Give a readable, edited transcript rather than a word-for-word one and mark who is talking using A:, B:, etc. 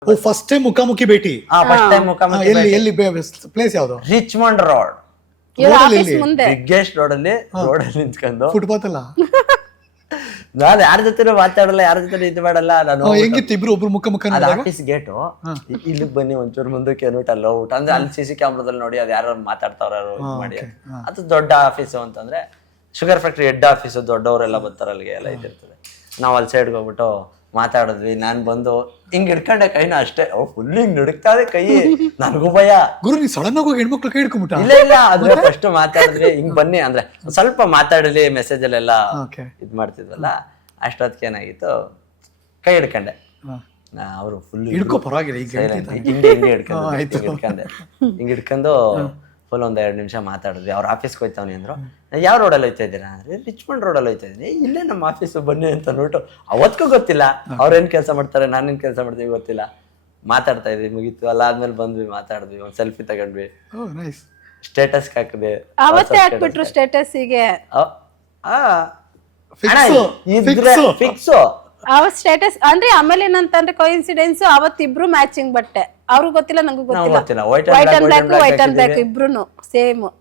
A: ಓ first time ಮುಖಾಮುಖಿ ಭೇಟಿ.
B: First time ಮುಖಾಮುಖಿ
A: ಎಲ್ಲಿ ಎಲ್ಲಿ ಪ್ಲೇಸ್ ಯಾವ್ದು?
B: ರಿಚ್ಮಂಡ್ ರೋಡ್,
C: ಇವ್ರ
A: ರೋಡಲ್ಲಿ
C: ಆಫೀಸ್
A: ಎಲ್ಲಿ?
C: ಮುಂದೆ
B: ಬಿಗ್ಗೆಸ್ಟ್ ರೋಡಲ್ಲಿ ನಿಂತ್ಕೊಂಡು
A: ಫುಟ್ಪಾತ್ ಅಲ್ಲ?
B: ನಾನು ಯಾರ ಜೊತೆ ಮಾತಾಡಲ್ಲ, ಯಾರ ಜೊತೆ ಇದು ಮಾಡಲ್ಲ. ನಾನು
A: ಹೆಂಗಿತ್ತು ಇಬ್ರು ಒಬ್ರು ಮುಖ ಮುಖ
B: ಅದು
A: ನೋಡಿದಾಗ?
B: ಆಫೀಸ್ ಗೇಟು, ಇಲ್ಲಿಗೆ ಬನ್ನಿ ಒಂಚೂರು ಮುಂದಕ್ಕೆ ಅನ್ಬಿಟ್ಟು ಅಲ್ಲಿ ಹೋಗ್ಬಿಟ್ಟು ಅಂದ್ರೆ ಅಲ್ಲಿ CC ಕ್ಯಾಮ್ರಾದಲ್ಲಿ ನೋಡಿ ಅದು ಯಾರು ಮಾತಾಡ್ತಾವ್ರ ಇದು ಮಾಡಿ. ಅದು ದೊಡ್ಡ ಆಫೀಸು ಅಂತಂದ್ರೆ ಶುಗರ್ ಫ್ಯಾಕ್ಟ್ರಿ ಹೆಡ್ ಆಫೀಸು, ದೊಡ್ಡವರೆಲ್ಲ ಬರ್ತಾರೆ ಅಲ್ಲಿಗೆ, ಎಲ್ಲ ಇದಿರ್ತದೆ. ನಾವು ಅಲ್ಲಿ ಸೈಡ್ಗೆ ಹೋಗ್ಬಿಟ್ಟು ಮಾತಾಡಿದ್ವಿ. ನಾನ್ ಬಂದು ಹಿಂಗ್ ಹಿಡ್ಕೊಂಡೆ ಕೈನ ಅಷ್ಟೇ, ಫುಲ್ ಹಿಂಗ್ ನಡುಕ್ತಾ ಇದೆ ಕೈ. ನನಗೂ ಭಯ.
A: ಗುರು ನೀ ಸಡನ್ ಆಗಿ ಹೋಗಿ ಹೆಣ್ಮಕ್ಳು ಕೈ ಹಿಡ್ಕೊಂಬಿಟ್ಟ?
B: ಇಲ್ಲ ಅಂದ್ರೆ ಫಸ್ಟ್ ಮಾತಾಡಿದ್ವಿ, ಹಿಂಗ್ ಬನ್ನಿ ಅಂದ್ರೆ ಸ್ವಲ್ಪ ಮಾತಾಡಲಿ, ಮೆಸೇಜ್ ಅಲ್ಲೆಲ್ಲ ಇದ್ ಮಾಡ್ತಿದ್ವಲ್ಲ. ಅಷ್ಟೊತ್ತಿಗೆ ಏನಾಗಿತ್ತು, ಕೈ ಹಿಡ್ಕೊಂಡೆ. ಅವರು ಫುಲ್
A: ಹಿಡ್ಕೊ ಪರವಾಗಿಲ್ಲ, ಈಗ
B: ಹಿಂಗೆ ಹಿಂಗ್ ಹಿಡ್ಕೊಂಡು ಫುಲ್ ಒಂದ್ 2 ನಿಮಿಷ ಮಾತಾಡಿದ್ವಿ. ಅವ್ರ ಆಫೀಸ್ಗೆ ಹೋಯ್ತಾವನಿ ಅಂದ್ರು. ಯಾವ ರೋಡಲ್ಲಿ ಹೋಯ್ತಾ ಇದ್ದೀರಾ ಅಂದ್ರೆ ರಿಚ್ಮಂಡ್ ರೋಡಲ್ಲಿ ಹೋಯ್ತಾ ಇದ್ದೀನಿ. ಇಲ್ಲೇ ನಮ್ಮ ಆಫೀಸು ಬನ್ನಿ ಅಂತ ನೋಟು. ಅವತ್ತಿಗೂ ಗೊತ್ತಿಲ್ಲ ಅವ್ರೇನ್ ಕೆಲಸ ಮಾಡ್ತಾರೆ, ನಾನೇನ್ ಕೆಲಸ ಮಾಡ್ತೀವಿ ಗೊತ್ತಿಲ್ಲ. ಮಾತಾಡ್ತಾ ಇದ್ವಿ, ಮುಗೀತು. ಅಲ್ಲಾದ್ಮೇಲೆ ಬಂದ್ವಿ, ಮಾತಾಡಿದ್ವಿ, ಒಂದ್ ಸೆಲ್ಫಿ ತಗೊಂಡ್ವಿ, ಸ್ಟೇಟಸ್ ಹಾಕಿದೆ.
C: ಅವತ್ತೇ ಹಾಕ್ಬಿಟ್ರು ಸ್ಟೇಟಸ್ಗೆ.
B: ಫಿಕ್ಸು
C: ಅವತ್ ಸ್ಟೇಟಸ್ ಅಂದ್ರೆ ಆಮೇಲೆ ಏನಂತಂದ್ರೆ ಕೋಇನ್ಸಿಡೆನ್ಸ್, ಅವತ್ತಿಬ್ರು ಮ್ಯಾಚಿಂಗ್ ಬಟ್ಟೆ. ಅವ್ರಿಗೂ ಗೊತ್ತಿಲ್ಲ, ನಂಗೂ ಗೊತ್ತಿಲ್ಲ.
B: ವೈಟ್
C: ವೈಟ್ ಅಂಡ್ ಬ್ಲಾಕ್ ಇಬ್ರು ಸೇಮ್.